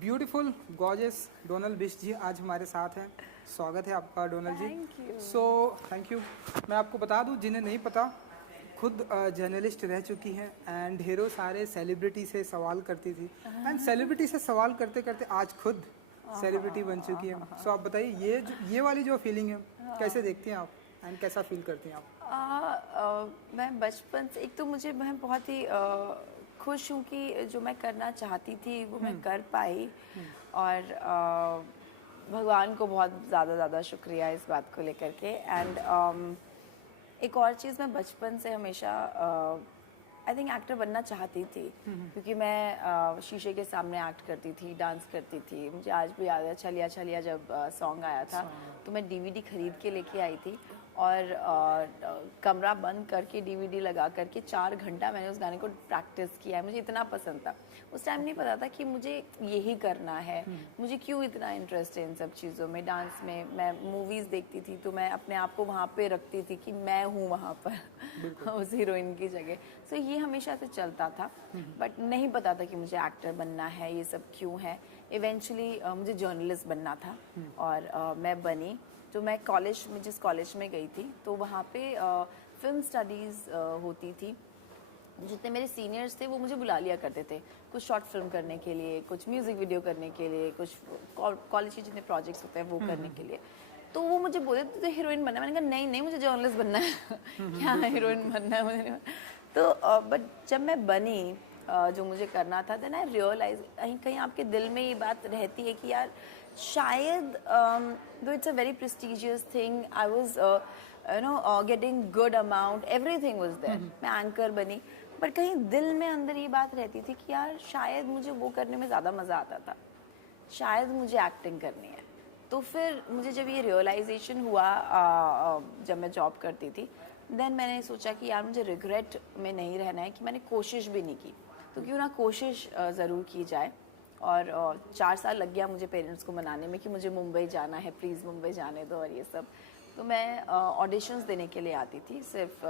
Beautiful gorgeous Donal Bisht जी आज हमारे साथ हैं। स्वागत है आपका डोनल जी। Thank you. मैं आपको बता दूं जिन्हें नहीं पता, खुद जर्नलिस्ट रह चुकी हैं एंड ढेरों सारे सेलिब्रिटी से सवाल करती थी एंड सेलिब्रिटी से सवाल करते करते आज खुद सेलिब्रिटी बन चुकी है। सो आप बताइए ये वाली जो फीलिंग है कैसे देखती हैं आप एंड कैसा फील करती हैं आप? मैं बचपन से एक तो मैं बहुत ही खुश हूँ कि जो मैं करना चाहती थी वो मैं कर पाई और भगवान को बहुत ज़्यादा शुक्रिया इस बात को लेकर के। एंड एक और चीज़, मैं बचपन से हमेशा आई थिंक एक्टर बनना चाहती थी क्योंकि मैं शीशे के सामने एक्ट करती थी, डांस करती थी। मुझे आज भी याद है छलिया छलिया जब सॉन्ग आया था तो मैं डीवीडी खरीद के लेके आई थी और कमरा बंद करके डीवीडी लगा करके 4 घंटा मैंने उस गाने को प्रैक्टिस किया है। मुझे इतना पसंद था। उस टाइम नहीं पता था कि मुझे यही करना है, मुझे क्यों इतना इंटरेस्ट है इन सब चीज़ों में। डांस में मैं मूवीज़ देखती थी तो मैं अपने आप को वहाँ पे रखती थी कि मैं हूँ वहाँ पर उस हीरोइन की जगह। सो ये हमेशा से चलता था बट नहीं पता था कि मुझे एक्टर बनना है, ये सब क्यों है। इवेंचुअली मुझे जर्नलिस्ट बनना था और मैं बनी। तो मैं जिस कॉलेज में गई थी तो वहाँ पे फिल्म स्टडीज़ होती थी। जितने मेरे सीनियर्स थे वो मुझे बुला लिया करते थे कुछ शॉर्ट फिल्म करने के लिए, कुछ म्यूज़िक वीडियो करने के लिए, कुछ कॉलेज के जितने प्रोजेक्ट्स होते हैं वो करने के लिए। तो वो मुझे बोले तो हीरोइन बनना है। मैंने कहा नहीं मुझे जर्नलिस्ट बनना है क्या हीरोइन बनना है मुझे। तो बट जब मैं बनी जो मुझे करना था, देन आई रियलाइज कहीं आपके दिल में ये बात रहती है कि यार शायद दो it's a very prestigious thing, I was getting good amount, everything was there. मैं एंकर बनी बट कहीं दिल में अंदर ये बात रहती थी कि यार शायद मुझे वो करने में ज़्यादा मज़ा आता था, शायद मुझे एक्टिंग करनी है। तो फिर मुझे जब ये रियलाइजेशन हुआ जब मैं जॉब करती थी, देन मैंने सोचा कि यार मुझे रिग्रेट में नहीं रहना है कि मैंने कोशिश भी नहीं की, तो क्यों ना कोशिश ज़रूर की जाए। और 4 साल लग गया मुझे पेरेंट्स को मनाने में कि मुझे मुंबई जाना है, प्लीज़ मुंबई जाने दो और ये सब। तो मैं ऑडिशंस देने के लिए आती थी सिर्फ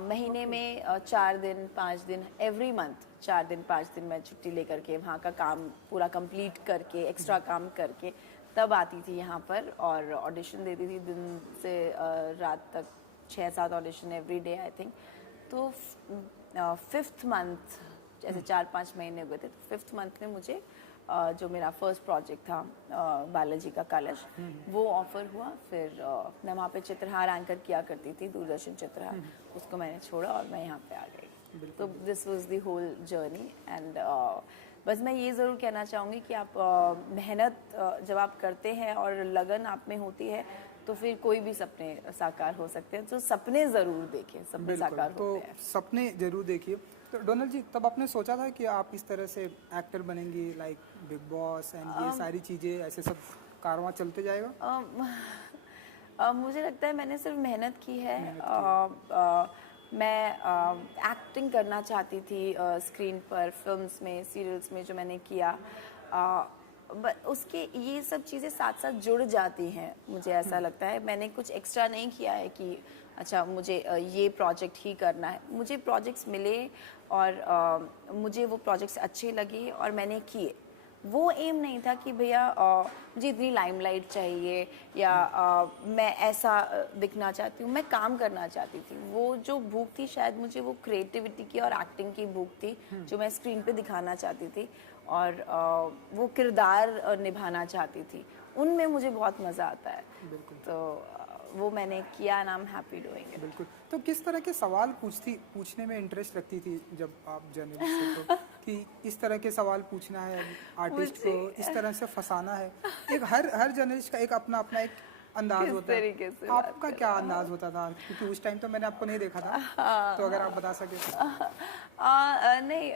महीने में 4 दिन 5 दिन, एवरी मंथ 4 दिन 5 दिन मैं छुट्टी लेकर के वहाँ का काम पूरा कंप्लीट करके, एक्स्ट्रा काम करके तब आती थी यहाँ पर और ऑडिशन देती थी दिन से रात तक, 6-7 audition every day I think. तो 5th मंथ जैसे 4-5 महीने हुए थे तो 5th मंथ में मुझे जो मेरा फर्स्ट प्रोजेक्ट था बालाजी का कलश वो ऑफर हुआ। फिर मैं वहाँ पे चित्रहार एंकर किया करती थी, दूरदर्शन चित्रहार, उसको मैंने छोड़ा और मैं यहाँ पे आ गई। तो this was the whole journey and बस मैं ये ज़रूर कहना चाहूँगी कि आप मेहनत जब आप करते हैं और लगन आप में होती है तो फिर कोई भी सपने साकार हो सकते हैं। तो सपने ज़रूर देखें, सपने साकार होते हैं। तो सपने जरूर देखिए। तो डोनल जी तब आपने सोचा था कि आप इस तरह से एक्टर बनेंगी, लाइक बिग बॉस एंड ये सारी चीज़ें, ऐसे सब कारवां चलते जाएगा? मुझे लगता है मैंने सिर्फ मेहनत की है। मैं एक्टिंग करना चाहती थी स्क्रीन पर, फिल्म्स में, सीरियल्स में जो मैंने किया, उसके ये सब चीज़ें साथ साथ जुड़ जाती हैं। मुझे ऐसा लगता है मैंने कुछ एक्स्ट्रा नहीं किया है कि अच्छा मुझे ये प्रोजेक्ट ही करना है। मुझे प्रोजेक्ट्स मिले और मुझे वो प्रोजेक्ट्स अच्छे लगे और मैंने किए। वो एम नहीं था कि भैया मुझे इतनी लाइमलाइट चाहिए या मैं ऐसा दिखना चाहती हूँ। मैं काम करना चाहती थी। वो जो भूख थी शायद मुझे वो क्रिएटिविटी की और एक्टिंग की भूख थी जो मैं स्क्रीन पे दिखाना चाहती थी और वो किरदार निभाना चाहती थी। उनमें मुझे बहुत मज़ा आता है। तो वो मैंने किया and I am happy doing it. बिल्कुल। तो किस तरह के सवाल पूछने में इंटरेस्ट रखती थी जब आप जर्नलिस्ट थे कि इस तरह के सवाल पूछना है आर्टिस्ट को, इस तरह से फंसाना है? एक हर जर्नलिस्ट का एक अपना एक अंदाज होता है। आपका क्या अंदाज होता था? क्योंकि उस टाइम तो मैंने आपको नहीं देखा था, तो अगर आप बता सके। नहीं,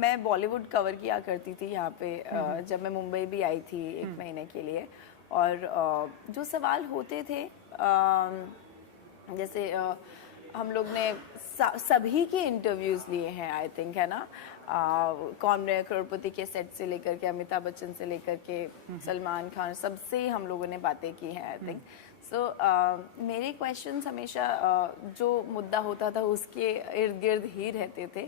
मैं बॉलीवुड कवर किया करती थी यहाँ पे जब मैं मुंबई भी आई थी 1 महीने के लिए। और जो सवाल होते थे जैसे हम लोग ने सभी के इंटरव्यूज़ लिए हैं आई थिंक, है ना। कौन बनेगा करोड़पति के सेट से लेकर के अमिताभ बच्चन से लेकर के सलमान खान, सबसे हम लोगों ने बातें की हैं आई थिंक। सो मेरे क्वेश्चंस हमेशा जो मुद्दा होता था उसके इर्द गिर्द ही रहते थे।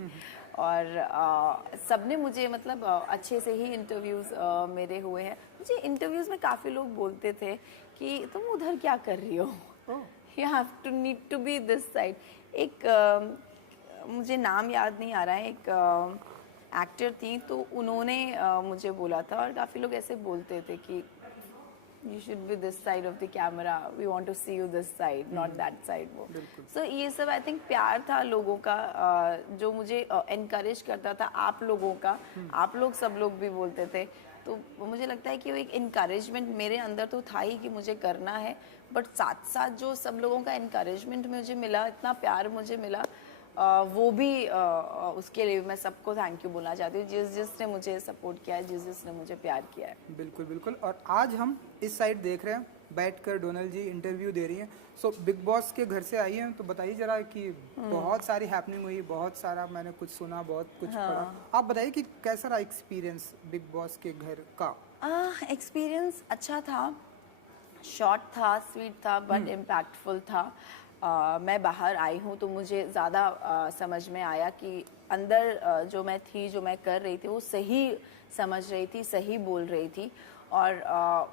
और सबने मुझे मतलब अच्छे से ही इंटरव्यूज़ मेरे हुए हैं। मुझे इंटरव्यूज़ में काफ़ी लोग बोलते थे कि तुम उधर क्या कर रही हो, you have to need to be this side. एक मुझे नाम याद नहीं आ रहा है, एक एक्टर थी, तो उन्होंने मुझे बोला था, और काफ़ी लोग ऐसे बोलते थे कि you should be this side of the camera, we want to see you this side, not that side। वो so ये सब आई थिंक प्यार था लोगों का जो मुझे encourage करता था, आप लोगों का, आप लोग सब लोग भी बोलते थे, तो मुझे लगता है कि वो एक encouragement मेरे अंदर तो था ही कि मुझे करना है, बट साथ साथ जो सब लोगों का encouragement मुझे मिला, इतना प्यार मुझे मिला, वो भी उसके लिए मैं सबको थैंक यू बोलना चाहती हूँ, जिसने मुझे सपोर्ट किया है, जिसने मुझे प्यार किया है। बिल्कुल बिल्कुल। और आज हम इस साइड देख रहे हैं, बैठकर डोनल जी इंटरव्यू दे रही हैं। सो बिग बॉस के घर से आई हैं, तो बताइए जरा कि बहुत सारी हैपनिंग हुई, बहुत सारा मैंने कुछ सुना, बहुत कुछ पढ़ा। आप बताइए कि कैसा रहा एक्सपीरियंस बिग बॉस के घर का? एक्सपीरियंस अच्छा था, शॉर्ट था, स्वीट था, बट इम्पैक्टफुल था। मैं बाहर आई हूँ तो मुझे ज़्यादा समझ में आया कि अंदर जो मैं थी, जो मैं कर रही थी, वो सही समझ रही थी, सही बोल रही थी, और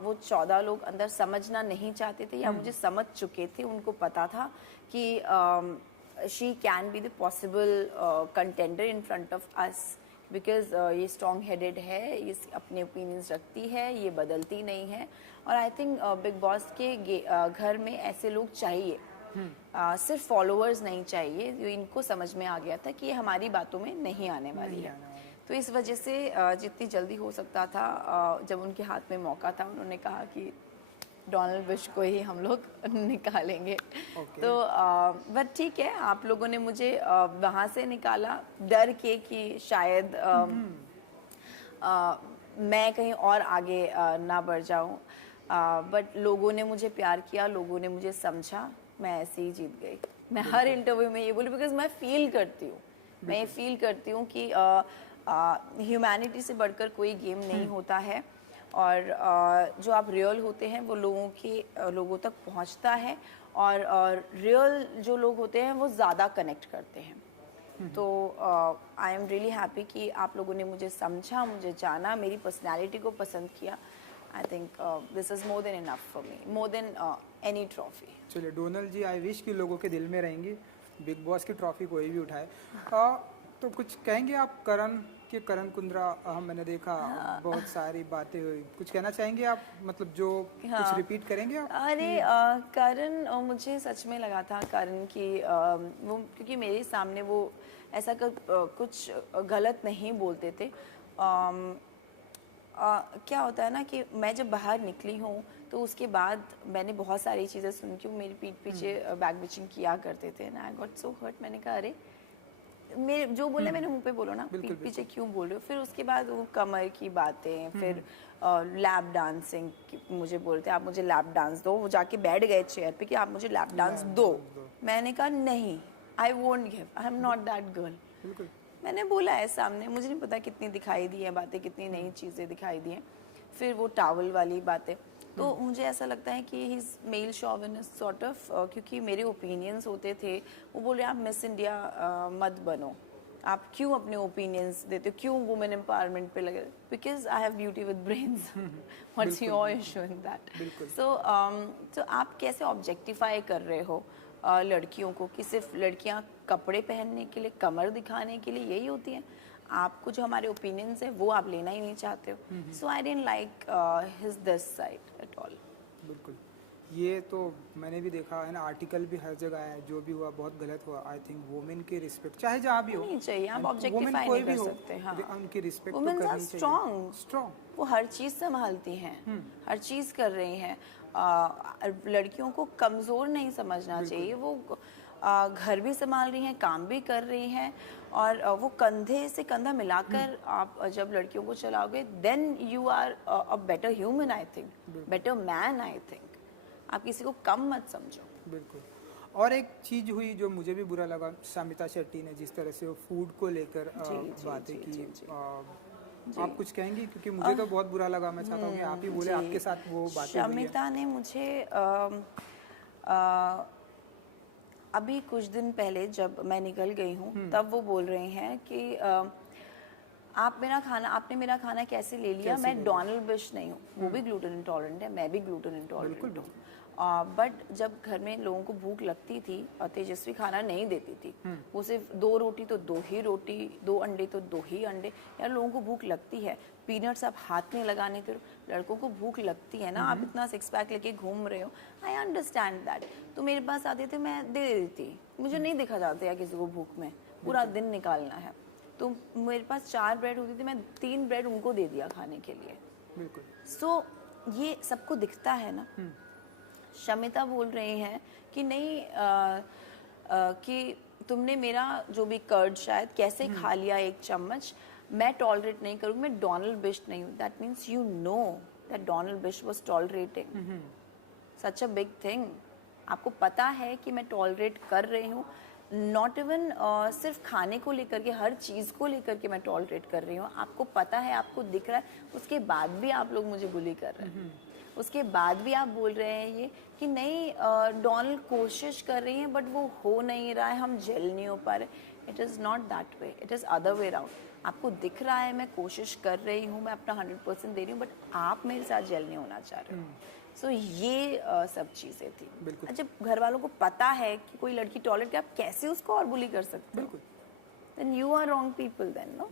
वो 14 लोग अंदर समझना नहीं चाहते थे या मुझे समझ चुके थे, उनको पता था कि she can be the possible contender in front of us, because ये स्ट्रॉन्ग हेडेड है, ये अपने ओपिनियंस रखती है, ये बदलती नहीं है, और आई थिंक बिग बॉस के घर में ऐसे लोग चाहिए। सिर्फ फॉलोअर्स नहीं चाहिए, जो इनको समझ में आ गया था कि ये हमारी बातों में नहीं आने वाली है। तो इस वजह से जितनी जल्दी हो सकता था, जब उनके हाथ में मौका था, उन्होंने कहा कि डोनाल्ड बुश को ही हम लोग निकालेंगे। तो बट ठीक है, आप लोगों ने मुझे वहाँ से निकाला डर के कि शायद मैं कहीं और आगे ना बढ़ जाऊँ, बट लोगों ने मुझे प्यार किया, लोगों ने मुझे समझा, मैं ऐसे ही जीत गई। मैं हर इंटरव्यू में ये बोली, बिकॉज मैं फील करती हूँ, मैं ये फील करती हूँ कि ह्यूमैनिटी से बढ़कर कोई गेम नहीं होता है, और जो आप रियल होते हैं वो लोगों तक पहुँचता है, और रियल जो लोग होते हैं वो ज़्यादा कनेक्ट करते हैं। तो आई एम रियली हैप्पी कि आप लोगों ने मुझे समझा, मुझे जाना, मेरी पर्सनैलिटी को पसंद किया। आई think this is more than enough for me, more than any trophy. चलिए डोनल जी, आई विश कि लोगों के दिल में रहेंगी, बिग बॉस की ट्रॉफी कोई भी उठाए। तो कुछ कहेंगे आप करण कुंद्रा, मैंने देखा बहुत सारी बातें हुई, कुछ कहना चाहेंगे आप, मतलब जो कुछ रिपीट करेंगे आप? अरे करण, मुझे सच में लगा था करण की वो, क्योंकि मेरे सामने वो ऐसा कुछ गलत नहीं बोलते थे। क्या होता है ना कि मैं जब बाहर निकली हूँ तो उसके बाद मैंने बहुत सारी चीज़ें सुन के, मेरी पीठ पीछे बैक बिचिंग किया करते थे, ना आई गॉट सो हर्ट। मैंने कहा अरे मेरे जो बोले मैंने मुंह पे बोलो ना, पीठ पीछे क्यों बोल रहे हो। फिर उसके बाद वो कमर की बातें, फिर लैप डांसिंग मुझे बोलते आप मुझे लैप डांस दो, वो जाके बैठ गए चेयर पे कि आप मुझे लैप डांस दो। मैंने कहा नहीं, I won't give, I am not that girl. मैंने बोला है सामने, मुझे नहीं पता कितनी दिखाई दी है बातें, कितनी नई चीज़ें दिखाई दी हैं। फिर वो टावल वाली बातें, तो मुझे ऐसा लगता है कि he is male chauvinist sort of, क्योंकि मेरे ओपिनियंस होते थे, वो बोल रहे आप मिस इंडिया मत बनो, आप क्यों अपने ओपिनियंस देते हो, क्यों वुमेन एम्पावरमेंट पे लगे, because I have beauty with brains, what's your issue in that. So आप कैसे ऑब्जेक्टिफाई कर रहे हो लड़कियों को, कि सिर्फ लड़कियां कपड़े पहनने के लिए, कमर दिखाने के लिए यही होती हैं, आपको जो हमारे ओपिनियंस है वो आप लेना ही नहीं चाहते हो। So I didn't like his this side at all. बिल्कुल, ये तो मैंने भी देखा है ना, आर्टिकल भी हर जगह है, जो भी हुआ बहुत गलत हुआ। आई थिंक वुमेन की रिस्पेक्ट चाहे जहाँ भी हो नहीं चाहिए, आप ऑब्जेक्टिफाई नहीं कर सकते। हाँ, उनकी रिस्पेक्ट तो वुमेन्स आर करनी चाहिए। स्ट्रॉन्ग, वो हर चीज़ संभालती हैं, हर चीज़ कर रही हैं। लड़कियों को कमज़ोर नहीं समझना चाहिए, वो घर भी संभाल रही हैं, काम भी कर रही हैं, और वो कंधे से कंधा मिलाकर आप जब लड़कियों को चलाओगे, then you are a better human, I think, better man, I think. आप किसी को कम मत समझो। बिल्कुल। और एक चीज़ हुई जो मुझे भी बुरा लगा, शमिता शेट्टी ने जिस तरह से वो फूड को लेकर बातें की, आप कुछ कहेंगी? क्योंकि मुझे तो बहुत बुरा लगा, मैं चाहता हूँ कि आप ही बोले, आपके साथ वो बातें हुई है। शमिता ने मुझे अभी कुछ दिन पहले जब मैं निकल गई हूँ तब वो बोल रहे हैं कि आपने मेरा खाना कैसे ले लिया, मैं डोनाल्ड बिश नहीं हूँ। वो भी ग्लूटेन इंटॉलरेंट है, मैं भी ग्लूटेन इंटॉलरेंट हूँ। बट जब घर में लोगों को भूख लगती थी और तेजस्वी खाना नहीं देती थी, वो सिर्फ 2 रोटी तो 2 ही रोटी, 2 अंडे तो 2 ही अंडे। यार लोगों को भूख लगती है, पीनट्स आप हाथ में लगाने दो, लड़कों को भूख लगती है ना, आप इतना 6 पैक लेके घूम रहे हो, आई अंडरस्टैंड दैट। तो मेरे पास आते थे, मैं दे देती, मुझे नहीं दिखा जाता है किसी को भूख में, पूरा दिन निकालना है। तो मेरे पास 4 ब्रेड होती थी, मैं 3 ब्रेड उनको दे दिया खाने के लिए। बिल्कुल। सो ये सबको दिखता है ना। शमिता बोल रही हैं कि नहीं कि तुमने मेरा जो भी कर्ड शायद कैसे खा लिया 1 चम्मच, मैं टॉलरेट नहीं करूँगी, मैं डोनाल्ड बिश नहीं हूँ। That means you know that Donald Bish was tolerating such a big thing. आपको पता है कि मैं टॉलरेट कर रही हूँ, नॉट इवन सिर्फ खाने को लेकर के, हर चीज़ को लेकर के मैं टॉलरेट कर रही हूँ। आपको पता है, आपको दिख रहा है, उसके बाद भी आप लोग मुझे बुली कर रहे हैं। उसके बाद भी आप बोल रहे हैं ये कि नहीं डोनाल्ड कोशिश कर रही हैं बट वो हो नहीं रहा है, हम जेल नहीं हो पा रहे। It is not that way, it is other way round. आपको दिख रहा है मैं कोशिश कर रही हूँ, मैं अपना 100% दे रही हूँ, बट आप मेरे साथ जेल नहीं होना चाह रहे हो। सो ये सब चीज़ें थी। जब घर वालों को पता है कि कोई लड़की टॉयलेट, आप कैसे उसको और बुली कर सकते हो? Then you are wrong people then, no.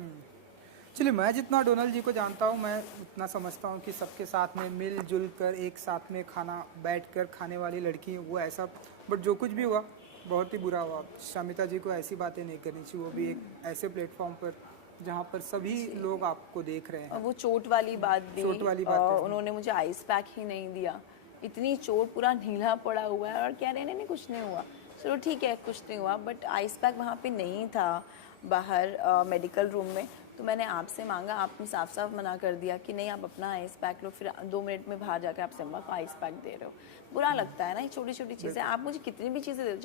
चलिए, मैं जितना डोनाल्ड जी को जानता हूँ, मैं उतना समझता हूँ कि सबके साथ में मिलजुल कर एक साथ में खाना बैठ कर खाने वाली लड़की है वो ऐसा। बट जो कुछ भी हुआ बहुत ही बुरा हुआ। शमिता जी को ऐसी बातें नहीं करनी चाहिए, वो भी एक ऐसे प्लेटफॉर्म पर जहाँ पर सभी लोग आपको देख रहे हैं। वो चोट वाली बात भी, उन्होंने मुझे आइस पैक ही नहीं दिया। इतनी चोट, पूरा नीला पड़ा हुआ है और कह रहे नहीं कुछ नहीं हुआ। चलो ठीक है, कुछ नहीं हुआ, बट आइस पैक वहाँ पे नहीं था बाहर मेडिकल रूम में। तो मैंने आपसे मांगा, आपने साफ साफ मना कर दिया कि नहीं आप अपना आइस पैक लो, फिर 2 मिनट में बाहर जाकर आप सिम्बा को आइस पैक दे रहे हो। बुरा लगता है ना ये छोटी छोटी चीज़ें। आप मुझे कितनी भी चीज़ें दे दो,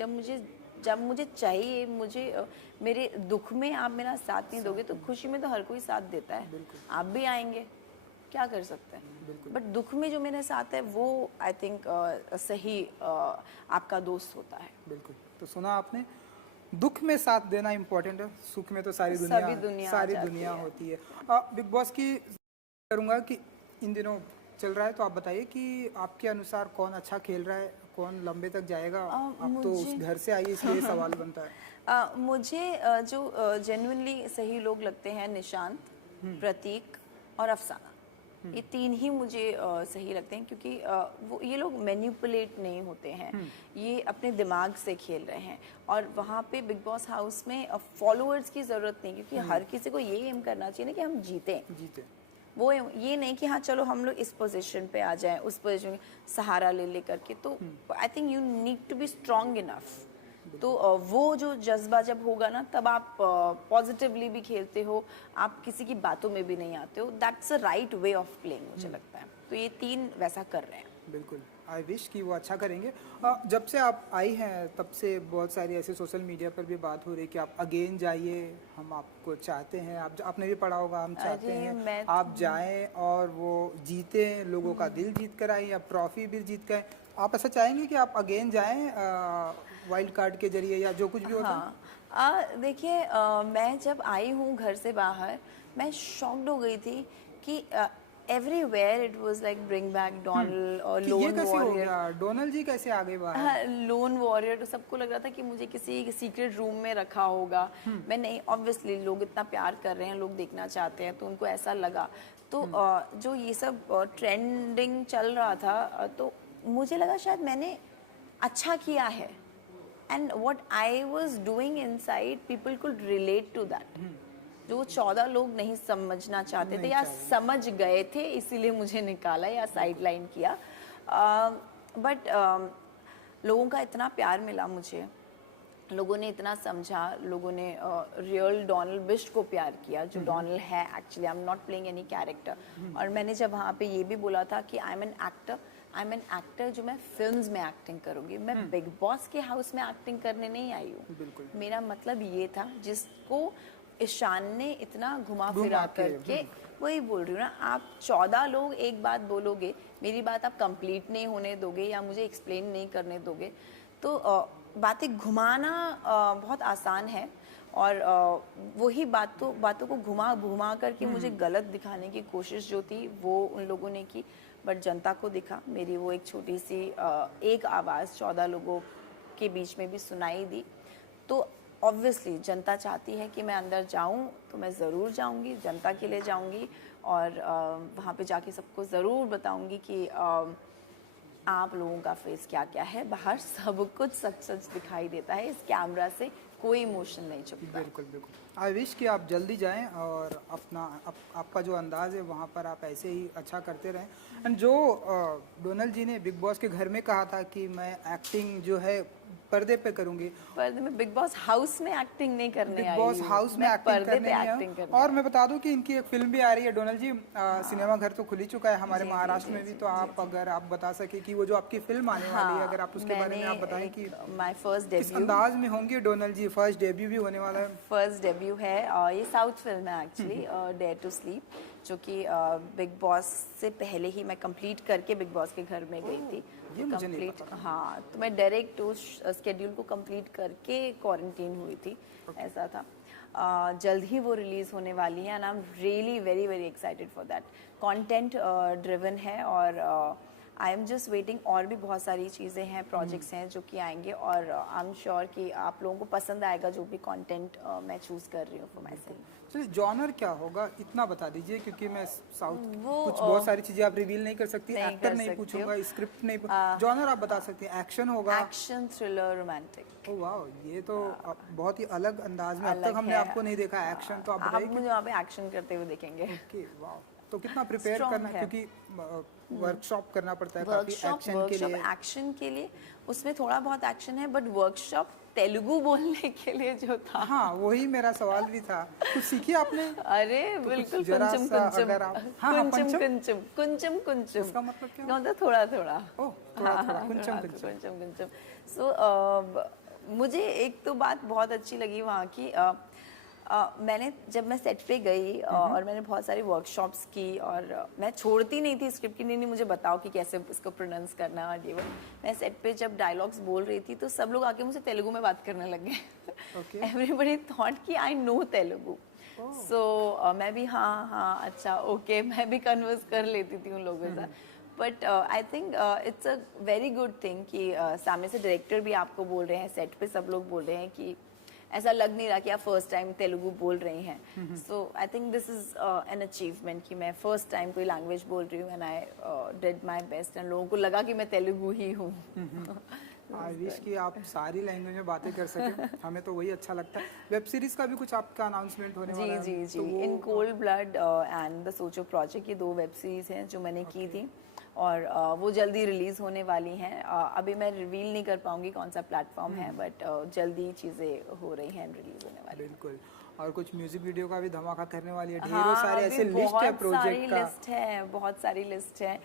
जब मुझे चाहिए, मुझे मेरे दुख में आप मेरा साथ नहीं दोगे तो खुशी में तो हर कोई साथ देता है। आप भी आएंगे, क्या कर सकते हैं। बट दुख में जो मेरे साथ है वो आई थिंक सही आपका दोस्त होता है। बिल्कुल। तो सुना आपने, दुख में साथ देना इम्पोर्टेंट है, सुख में तो सारी दुनिया होती है। बिग बॉस की करूँगा कि इन दिनों चल रहा है, तो आप बताइए कि आपके अनुसार कौन अच्छा खेल रहा है, कौन लंबे तक जाएगा? आप तो उस घर से आई, इसलिए सवाल बनता है। मुझे जो जेन्युइनली सही लोग लगते हैं, निशांत, प्रतीक और अफसाना, ये 3 ही मुझे सही लगते हैं, क्योंकि वो ये लोग मैनिपुलेट नहीं होते हैं, ये अपने दिमाग से खेल रहे हैं। और वहाँ पे बिग बॉस हाउस में फॉलोअर्स की ज़रूरत नहीं, क्योंकि हर किसी को ये एम करना चाहिए ना कि हम जीतें। वो ये नहीं कि हाँ चलो हम लोग इस पोजीशन पे आ जाएं, उस पोजीशन में सहारा ले करके। तो I think you need to be strong enough. तो वो जो जज्बा जब होगा ना, तब आप पॉजिटिवली भी खेलते हो, आप किसी की बातों में भी नहीं आते हो। That's a right way of playing, मुझे लगता है। तो ये 3 वैसा कर रहे हैं। बिल्कुल, आई विश कि वो अच्छा करेंगे। जब से आप आई हैं तब से बहुत सारी ऐसे सोशल मीडिया पर भी बात हो रही है कि आप अगेन जाइए, हम आपको चाहते हैं। आपने भी पढ़ा होगा, हम चाहते हैं आप जाएं और वो जीते, लोगों का दिल जीत कर आए, या ट्रॉफी भी जीत कर आए। आप ऐसा चाहेंगे कि आप अगेन जाएं वाइल्ड कार्ड के जरिए, या जो कुछ भी होता है? देखिए, मैं जब आई हूँ घर से बाहर, मैं शॉक्ड हो गई थी कि everywhere it was like bring back Donald और लोन वॉरियर। डोनाल्ड जी कैसे आ गए बाहर? Loan warrior. तो सबको लग रहा था कि मुझे किसी सीक्रेट रूम में रखा होगा। मैं नहीं, ऑब्वियसली लोग इतना प्यार कर रहे हैं, लोग देखना चाहते हैं, तो उनको ऐसा लगा। तो जो ये सब ट्रेंडिंग चल रहा था, तो मुझे लगा शायद मैंने अच्छा किया है, and what I was doing inside people could relate to that. जो 14 लोग नहीं समझना चाहते थे या समझ गए थे, इसीलिए मुझे निकाला या साइडलाइन किया। बट लोगों का इतना प्यार मिला मुझे, लोगों ने इतना समझा, लोगों ने रियल डोनाल्ड बिश को प्यार किया, जो डोनाल्ड है actually. I am not playing any character. और मैंने जब वहाँ पे ये भी बोला था कि आई एम एन एक्टर जो मैं फिल्म्स में एक्टिंग करूंगी, मैं बिग बॉस के हाउस में एक्टिंग करने नहीं आई हूँ। मेरा मतलब ये था, जिसको ईशान ने इतना घुमा फिरा करके, वही बोल रही हूँ ना। आप 14 लोग एक बात बोलोगे, मेरी बात आप कंप्लीट नहीं होने दोगे या मुझे एक्सप्लेन नहीं करने दोगे, तो बातें घुमाना बहुत आसान है और वही बातों को घुमा घुमा करके मुझे गलत दिखाने की कोशिश जो थी वो उन लोगों ने की, बट जनता को दिखा मेरी वो एक छोटी सी एक आवाज़ 14 लोगों के बीच में भी सुनाई दी। तो ऑब्वियसली जनता चाहती है कि मैं अंदर जाऊं, तो मैं ज़रूर जाऊंगी, जनता के लिए जाऊंगी और वहाँ पे जाके सबको ज़रूर बताऊंगी कि आप लोगों का फेस क्या क्या है। बाहर सब कुछ सच सच दिखाई देता है, इस कैमरा से कोई इमोशन नहीं छुपता। बिल्कुल बिल्कुल। आई विश कि आप जल्दी जाएं और अपना आपका जो अंदाज़ है वहाँ पर आप ऐसे ही अच्छा करते रहें। एंड जो डोनल जी ने बिग बॉस के घर में कहा था कि मैं एक्टिंग जो है पर्दे पे करूंगी, पर्दे में बिग बॉस हाउस में एक्टिंग नहीं करने बिग आई बॉस हूँ, हाउस में मैं एक्टिंग पर्दे करने पे नहीं एक्टिंग आया। करने और मैं बता दूं कि इनकी एक फिल्म भी आ रही है डोनल जी, सिनेमा घर तो खुल ही चुका है हमारे जी, महाराष्ट्र जी, में भी। जी, तो आप अगर आप बता सके कि वो जो आपकी फिल्म आने वाली है, अगर आप उसके बारे में आप बताएं कि माय फर्स्ट किस डेब्यू, अंदाज में होंगे डोनल जी, फर्स्ट डेब्यू भी होने वाला है। फर्स्ट डेब्यू है और ये साउथ फिल्म है एक्चुअली, डेयर टू स्लीप, जो कि बिग बॉस से पहले ही मैं कंप्लीट करके बिग बॉस के घर में गई थी। ये मुझे नहीं कंप्लीट, हाँ, तो मैं डायरेक्ट उस स्केड्यूल को कंप्लीट करके क्वारंटीन हुई थी, ऐसा था। जल्द ही वो रिलीज होने वाली है and I am really very very excited for that. Content driven है और आई एम जस्ट वेटिंग, और भी बहुत सारी चीज़ें हैं, प्रोजेक्ट्स हैं जो कि आएंगे और आई एम श्योर कि आप लोगों को पसंद आएगा जो भी कंटेंट मैं चूज़ कर रही हूँ फॉर माई सेल्फ। चलिए जॉनर क्या होगा इतना बता दीजिए, क्योंकि मैं साउथ वो, कुछ बहुत सारी चीजें आप रिवील नहीं कर सकती, नहीं एक्टर कर नहीं सकती पूछूंगा, स्क्रिप्ट नहीं, जॉनर आप बता सकती हैं। एक्शन होगा? Action, thriller, romantic. ओह वाह, ये तो बहुत ही अलग अंदाज में, अब तक अलग हमने है। आपको नहीं देखा एक्शन, तो आप आप बताइए मुझे वहाँ पे एक्शन करते हुए देखेंगे। कि वाह, तो कितना प्रिपेयर Strong करना, है। क्योंकि वर्कशॉप करना पड़ता है काफी एक्शन के लिए। एक्शन के लिए उसमें थोड़ा बहुत एक्शन है, बट वर्कशॉप तेलुगु बोलने के लिए जो था, हाँ वही मेरा सवाल भी था, कुछ सीखी आपने? अरे तो बिल्कुल, जरा कुंचम सा कुंचम अगर आप, हाँ हाँ, कुंचम पंचम, कुंचम कुंचम कुंचम, इसका मतलब क्या? मतलब थोड़ा थोड़ा, ओह थोड़ा थोड़ा, कुंचम कुंचम। कुंचम कुंचम। सो मुझे एक तो बात बहुत अच्छी लगी वहाँ की, मैंने जब मैं सेट पे गई और मैंने बहुत सारी वर्कशॉप्स की और मैं छोड़ती नहीं थी स्क्रिप्ट की, नहीं मुझे बताओ कि कैसे इसको प्रोनाउंस करना और ये वो। मैं सेट पे जब डायलॉग्स बोल रही थी तो सब लोग आके मुझसे तेलुगु में बात करने लग गए। एवरीबडी थॉट कि आई नो तेलुगु। सो मैं भी हाँ हाँ अच्छा ओके, मैं भी कन्वर्स कर लेती थी उन लोगों के साथ। But I think it's a very good thing कि सामने से डायरेक्टर भी आपको बोल रहे हैं, सेट पे सब लोग बोल रहे हैं कि ऐसा लग नहीं रहा कि आप फर्स्ट टाइम तेलुगु बोल रही हैं। So I think this is an achievement कि मैं फर्स्ट टाइम कोई लैंग्वेज बोल रही हूँ and I did my best and लोगों को लगा कि मैं तेलुगु ही हूँ। आई विश कि आप सारी लैंग्वेज में बातें कर सकें, हमें तो वही अच्छा लगता है। वेब सीरीज का भी कुछ आपका अनाउंसमेंट होने वाला है? जी जी जी, तो in cold blood and the सोचो प्रोजेक्ट, ये 2 वेब सीरीज हैं जो मैंने की थी और वो जल्दी रिलीज होने वाली हैं। अभी मैं रिवील नहीं कर पाऊंगी कौन सा प्लेटफॉर्म है, बट जल्दी चीज़ें हो रही हैं, रिलीज होने वाली। बिल्कुल। और कुछ म्यूजिक वीडियो का भी धमाका करने वाली है, ढेरों हाँ, सारे ऐसे लिस्ट है प्रोजेक्ट का। लिस्ट है, बहुत सारी लिस्ट है।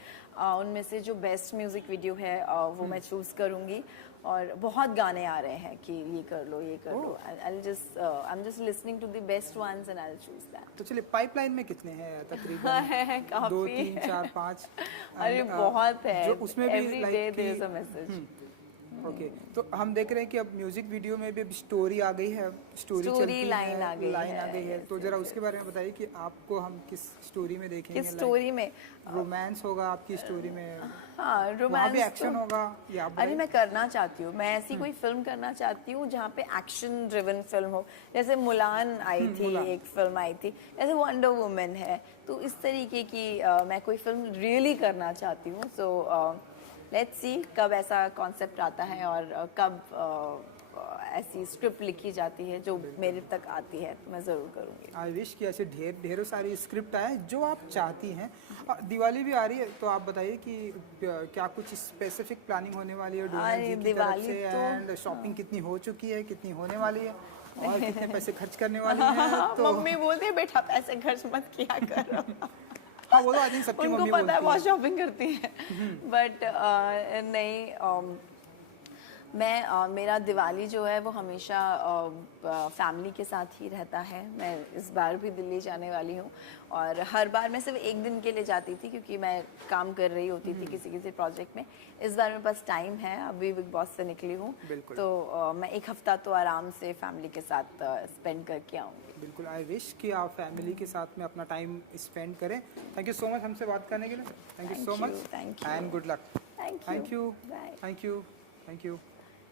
उनमें से जो बेस्ट म्यूजिक वीडियो है वो मैं चूज करूंगी और बहुत गाने आ रहे हैं कि ये कर लो ये कर लो। I am just listening to the best ones and I will choose that. तो चलिए पाइपलाइन में कितने हैं तकरीबन? 2 3 4 5? अरे बहुत है, जो उसमें भी every day there is a message. Okay, तो हम देख रहे हैं कि अब म्यूजिक वीडियो में भी स्टोरी आ गई है, स्टोरी लाइन आ गई है। तो जरा उसके बारे में बताइए कि आपको हम किस स्टोरी में देखेंगे? किस स्टोरी में? रोमांस होगा आपकी स्टोरी में? हाँ, रोमांस भी एक्शन होगा या? अरे मैं करना चाहती हूँ, मैं ऐसी कोई फिल्म करना चाहती हूँ जहाँ पे एक्शन ड्रिवन फिल्म हो, जैसे मुलान आई थी, एक फिल्म आई थी, जैसे वंडर वुमन है, तो इस तरीके की मैं कोई फिल्म रियली करना चाहती हूँ। सो लेट्स सी कब ऐसा कॉन्सेप्ट आता है और कब ऐसी स्क्रिप्ट लिखी जाती है जो मेरे तक आती है, तो मैं ज़रूर करूँगी। आई विश कि ऐसे ढेरों सारी स्क्रिप्ट आए जो आप चाहती हैं। दिवाली भी आ रही है, तो आप बताइए कि क्या कुछ स्पेसिफिक प्लानिंग होने वाली है डोनल जी की तरफ से? एंड शॉपिंग कितनी हो चुकी है, कितनी होने वाली है, और कितने पैसे खर्च करने वाली हैं? तो मम्मी बोलते हैं बेटा पैसे खर्च मत किया करो। हाँ वो तो आई थिंक सबकी उनको मम्मी पता है बोलती बहुत शॉपिंग करती है, बट नहीं, मैं मेरा दिवाली जो है वो हमेशा फैमिली के साथ ही रहता है। मैं इस बार भी दिल्ली जाने वाली हूँ और हर बार मैं सिर्फ एक दिन के लिए जाती थी क्योंकि मैं काम कर रही होती थी किसी किसी प्रोजेक्ट में। इस बार मेरे पास टाइम है, अभी बिग बॉस से निकली हूँ तो मैं एक हफ्ता तो आराम से फैमिली के साथ स्पेंड करके आऊँगी। बिल्कुल, आई विश कि आप फैमिली के साथ में अपना टाइम स्पेंड करें। थैंक यू सो मच हमसे बात करने के लिए। Thank you so much thank you and good luck. Thank you thank you bye. Thank you thank you.